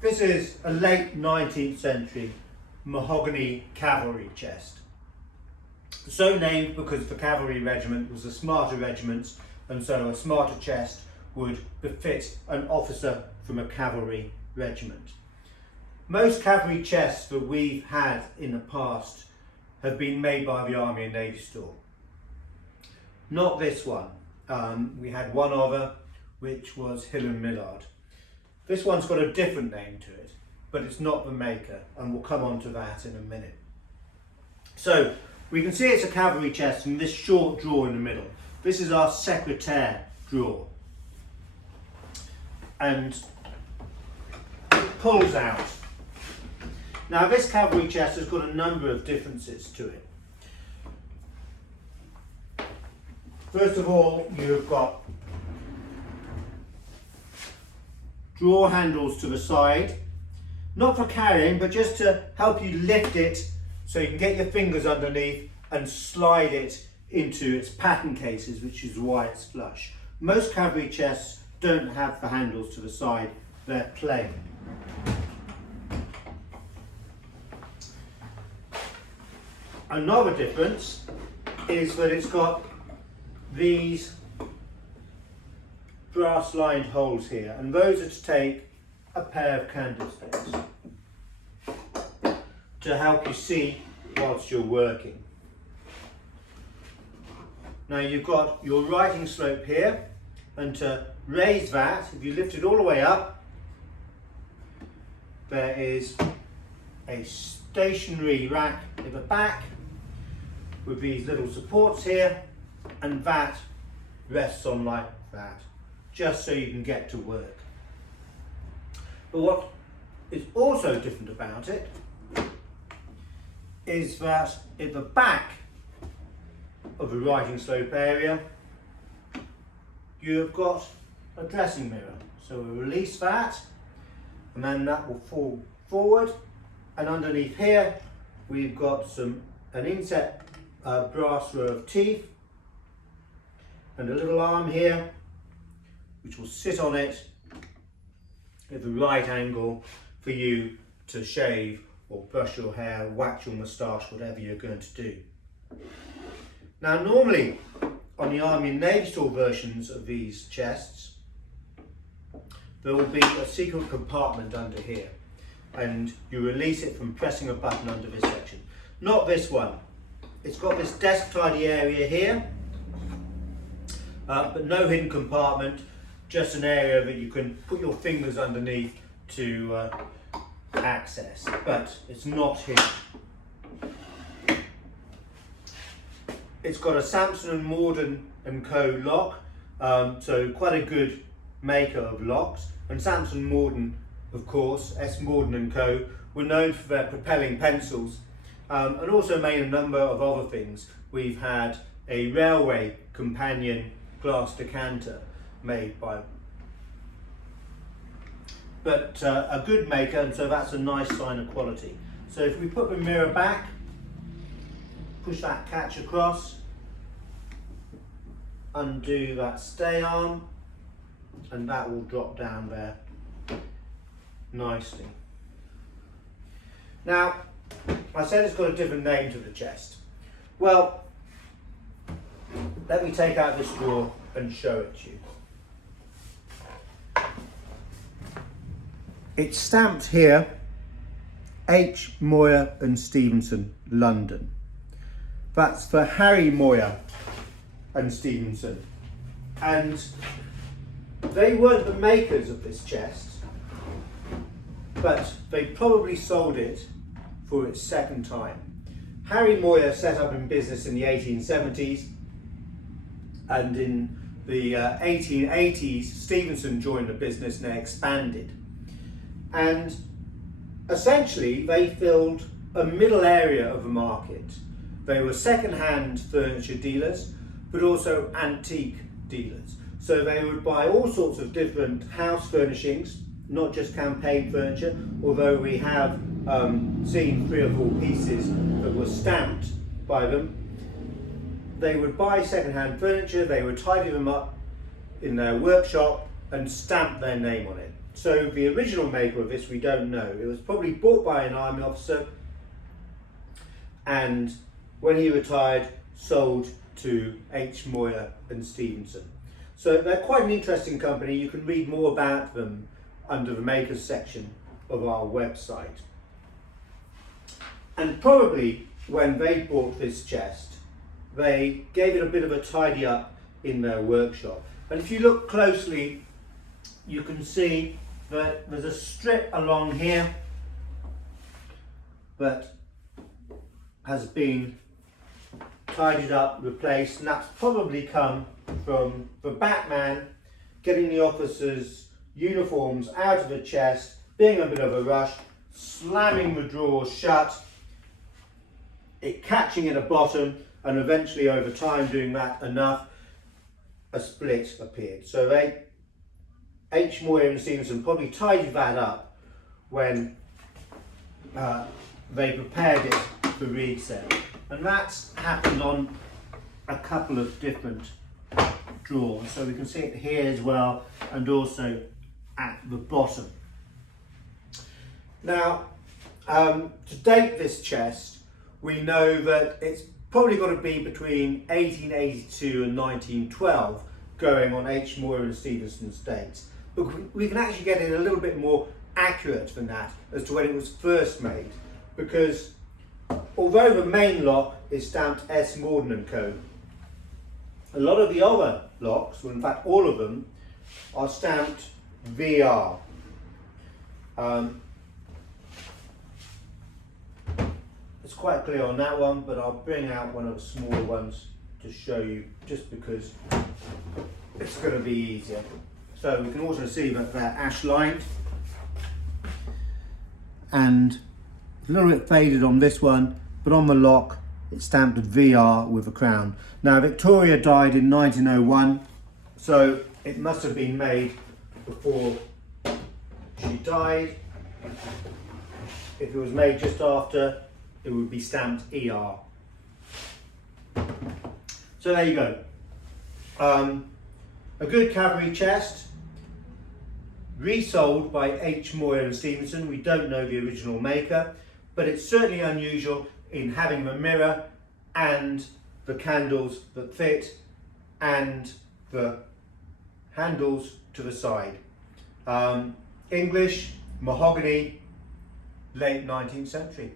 This is a late 19th century mahogany cavalry chest. So named because the cavalry regiment was a smarter regiment, and so a smarter chest would befit an officer from a cavalry regiment. Most cavalry chests that we've had in the past have been made by the Army and Navy store. Not this one. We had one other, which was Hill and Millard. This one's got a different name to it, but it's not the maker, and we'll come on to that in a minute. So we can see it's a cavalry chest from this short drawer in the middle. This is our secretaire drawer, and it pulls out. Now this cavalry chest has got a number of differences to it. First of all, you've got drawer handles to the side, not for carrying, but just to help you lift it so you can get your fingers underneath and slide it into its pattern cases, which is why it's flush. Most cavalry chests don't have the handles to the side, they're plain. Another difference is that it's got these brass lined holes here, and those are to take a pair of candlesticks to help you see whilst you're working. Now you've got your writing slope here, and to raise that, if you lift it all the way up, there is a stationary rack at the back with these little supports here, and that rests on like that, just so you can get to work. But what is also different about it is that at the back of the writing slope area you have got a dressing mirror. So we'll release that, and then that will fall forward, and underneath here we've got an inset brass row of teeth and a little arm here which will sit on it at the right angle for you to shave or brush your hair, wax your moustache, whatever you're going to do. Now normally on the Army and Navy store versions of these chests there will be a secret compartment under here, and you release it from pressing a button under this section. Not this one. It's got this desk tidy area here, but no hidden compartment, just an area that you can put your fingers underneath to access, but it's not hidden. It's got a Sampson & Morden & Co. lock, so quite a good maker of locks. And Sampson & Morden, of course, S. Morden & Co. were known for their propelling pencils, and also made a number of other things. We've had a railway companion glass decanter made by them. But a good maker, and so that's a nice sign of quality. So if we put the mirror back, push that catch across, undo that stay arm, and that will drop down there nicely. Now, I said it's got a different name to the chest. Well, let me take out this drawer and show it to you. It's stamped here, H. Mawer and Stephenson, London. That's for Harry Mawer and Stephenson. And they weren't the makers of this chest, but they probably sold it for its second time. Harry Mawer set up in business in the 1870s, and in the 1880s Stephenson joined the business and they expanded. And essentially they filled a middle area of the market. They were second-hand furniture dealers, but also antique dealers. So they would buy all sorts of different house furnishings, not just campaign furniture, although we have seen 3 or 4 pieces that were stamped by them. They would buy second-hand furniture, they would tidy them up in their workshop and stamp their name on it. So the original maker of this we don't know. It was probably bought by an army officer, and when he retired, sold to H. Mawer and Stephenson. So they're quite an interesting company. You can read more about them under the makers section of our website. And probably when they bought this chest, they gave it a bit of a tidy up in their workshop. And if you look closely, you can see that there's a strip along here that has been tidied up, replaced, and that's probably come from the Batman getting the officers' uniforms out of the chest, being a bit of a rush, slamming the drawers shut, it catching at the bottom, and eventually over time doing that enough, a split appeared. So H. Mawer and Stephenson probably tidied that up when they prepared it for resale. And that's happened on a couple of different drawers. So we can see it here as well, and also at the bottom. Now, to date this chest, we know that it's probably got to be between 1882 and 1912 going on H. Mawer and Stephenson's dates. But we can actually get it a little bit more accurate than that as to when it was first made, because although the main lock is stamped S. Morden & Co., a lot of the other locks, well in fact all of them, are stamped VR. It's quite clear on that one, but I'll bring out one of the smaller ones to show you, just because it's going to be easier. So we can also see that they're ash lined, and a little bit faded on this one, but on the lock it's stamped VR with a crown. Now Victoria died in 1901, so it must have been made before she died. If it was made just after, it would be stamped ER. So there you go. A good cavalry chest, resold by H. Mawer and Stephenson. We don't know the original maker, but it's certainly unusual in having the mirror and the candles that fit and the handles to the side. English, mahogany, late 19th century.